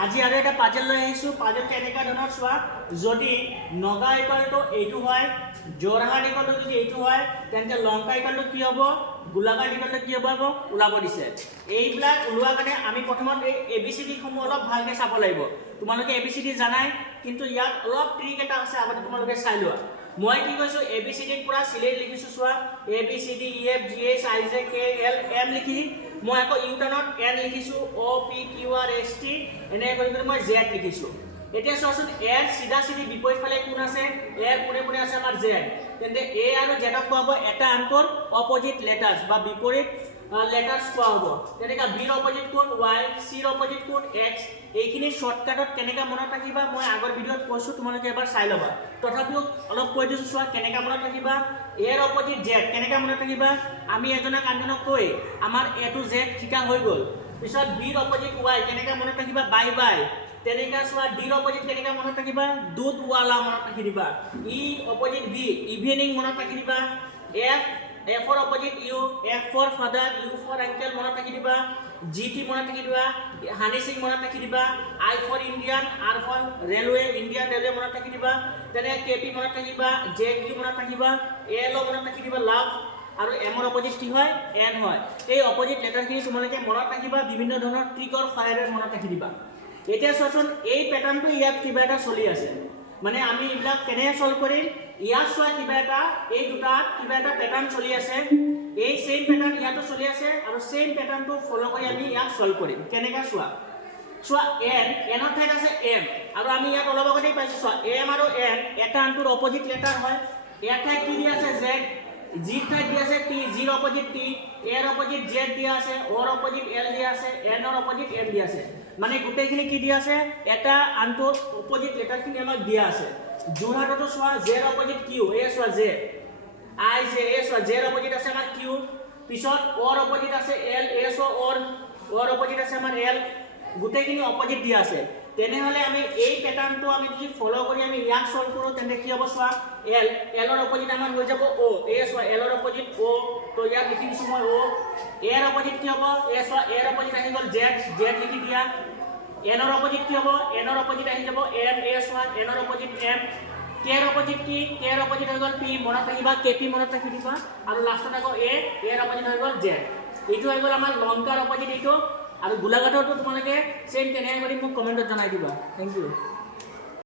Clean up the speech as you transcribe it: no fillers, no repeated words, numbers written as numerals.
আজি আৰু এটা পাজল লৈ আহিছোঁ। পাজলটো এনেকুৱা ধৰণৰ চোৱা, যদি নগা ইকুৱেলটো এইটো হয়, যোৰহাট ইকুৱেলটো যদি এইটো হয়, তেন্তে লংকা ইকুৱেলটো কি হ'ব, গোলাঘাট ইকুৱেলটো কি হ'ব ওলাব দিছে। এইবিলাক ওলোৱাৰ কাৰণে আমি প্ৰথমত এই ABCD সমূহ অলপ ভালকৈ চাব লাগিব। তোমালোকে ABCD জানাই, কিন্তু ইয়াত অলপ ট্ৰিক এটা আছে, আগতে তোমালোকে চাই লোৱা। মই কি কৈছোঁ, ABCD পুৰা চিলেক্ট লিখিছোঁ চোৱা, ABCD EF GH IJ KL M লিখি মই আকৌ ইউটাৰ্ণত N লিখিছোঁ, OPQRST এনেকৈ কৰি মই Z লিখিছোঁ। এতিয়া চোৱাচোন, এৰ চিধা চিধি বিপৰীত ফালে কোন আছে, এৰ পোনে পোনে আছে আমাৰ Z। তেন্তে A আৰু Z ক কোৱা হ'ব এটা আনটোৰ অপজিট লেটাৰ্ছ বা বিপৰীত লেটাৰ্ছ কোৱা হ'ব। তেনেকৈ B ৰ অপজিট কোন Y, C ৰ অপজিট কোন X। এইখিনি শৰ্টকাটত কেনেকৈ মনত ৰাখিবা মই আগৰ ভিডিঅ'ত কৈছোঁ, তোমালোকে এবাৰ চাই ল'বা। তথাপিও অলপ কৈ দিছোঁ চোৱা, কেনেকৈ মনত ৰাখিবা। A ৰ অপজিট Z কেনেকৈ মনত ৰাখিবা, আমি এজনক আনজনক কৈ আমাৰ A to Z শিকা হৈ গ'ল। পিছত B ৰ অপজিট Y কেনেকৈ মনত ৰাখিবা, বাই বাই। তেনেকৈ চোৱা, D ৰ অপজিট কেনেকৈ মনত ৰাখিবা, দুধৱালা মনত ৰাখি দিবা। E অপজিট B ইভিনিং মনত ৰাখি দিবা। F ৰ opposite U, F for father, U for uncle মনত ৰাখি দিবা। GT মনত ৰাখি দিবা, হানি সিং মনত ৰাখি দিবা। I for Indian, R for railway, Indian railway মনত ৰাখি দিবা। তেনে KP মনত ৰাখিবা, JQ মনত ৰাখিবা, L মনত ৰাখি দিবা লাভ। আৰু M ৰ অপজিট কি হয়, N হয়। এই অপজিট লেটাৰখিনি তোমালোকে মনত ৰাখিবা, বিভিন্ন ধৰণৰ ট্ৰিকৰ সহায়েৰে মনত ৰাখি দিবা। এতিয়া চোৱাচোন, এই পেটাৰ্ণটো ইয়াত কিবা এটা চলি আছে, মানে আমি এইবিলাক কেনেকৈ সলভ কৰিম। ইয়াত চোৱা, কিবা এটা এই দুটাত কিবা এটা পেটাৰ্ণ চলি আছে, এই সেম পেটাৰ্ণ ইয়াতো চলি আছে, আৰু সেম পেটাৰ্ণটো ফলো কৰি আমি ইয়াক সলভ কৰিম। কেনেকৈ চোৱা, চোৱা N ৰ ঠাইত আছে M, আৰু আমি ইয়াত অলপ আগতেই পাইছোঁ চোৱা, M আৰু N এটা আনটোৰ অপজিট লেটাৰ হয়। ইয়াৰ ঠাইত কি দিয়া আছে Z, G ঠাইত দিয়া আছে T, G ৰ অপজিট T, A ৰ অপজিট Z দিয়া আছে, O ৰ অপজিট L দিয়া আছে, N ৰ অপজিট M দিয়া আছে। মানে গোটেইখিনি কি দিয়া আছে, এটা আনটোৰ অপজিট লেটাৰখিনি আমাক দিয়া আছে। যোৰহাটতো চোৱা, J ৰ অপজিট Q, এই চোৱা J I J, এই চোৱা J ৰ অপজিট আছে আমাৰ Q। পিছত O ৰ অপজিট আছে L, এই চোৱা O ৰ অপজিট আছে আমাৰ L। গোটেইখিনি অপজিট দিয়া আছে। তেনেহ'লে আমি এই পেটাৰ্ণটো আমি যদি ফলো কৰি আমি ইয়াক সলভ কৰোঁ, তেন্তে কি হ'ব চোৱা, L ৰ অপজিট আমাৰ হৈ যাব O, এই চোৱা L ৰ অপজিট O, তো ইয়াত লিখি দিছোঁ মই O। A ৰ অপজিট কি হ'ব, এই চোৱা A ৰ অপজিট আহি গ'ল Z, Z লিখি দিয়া। N ৰ অপজিট কি হ'ব, N ৰ অপজিট আহি যাব M, এই চোৱা N ৰ অপজিট M। K ৰ অপজিট কি, K ৰ অপজিট হৈ গ'ল P, মনত ৰাখিবা, KP মনত ৰাখি দিবা। আৰু লাষ্টত আকৌ A ৰ অপজিট হৈ গ'ল Z। এইটো হৈ গ'ল আমাৰ লংকাৰ অপজিট এইটো। আৰু গোলাঘাটতো তোমালোকে চেম তেনেকৈ কৰি মোক কমেণ্টত জনাই দিবা। Thank U.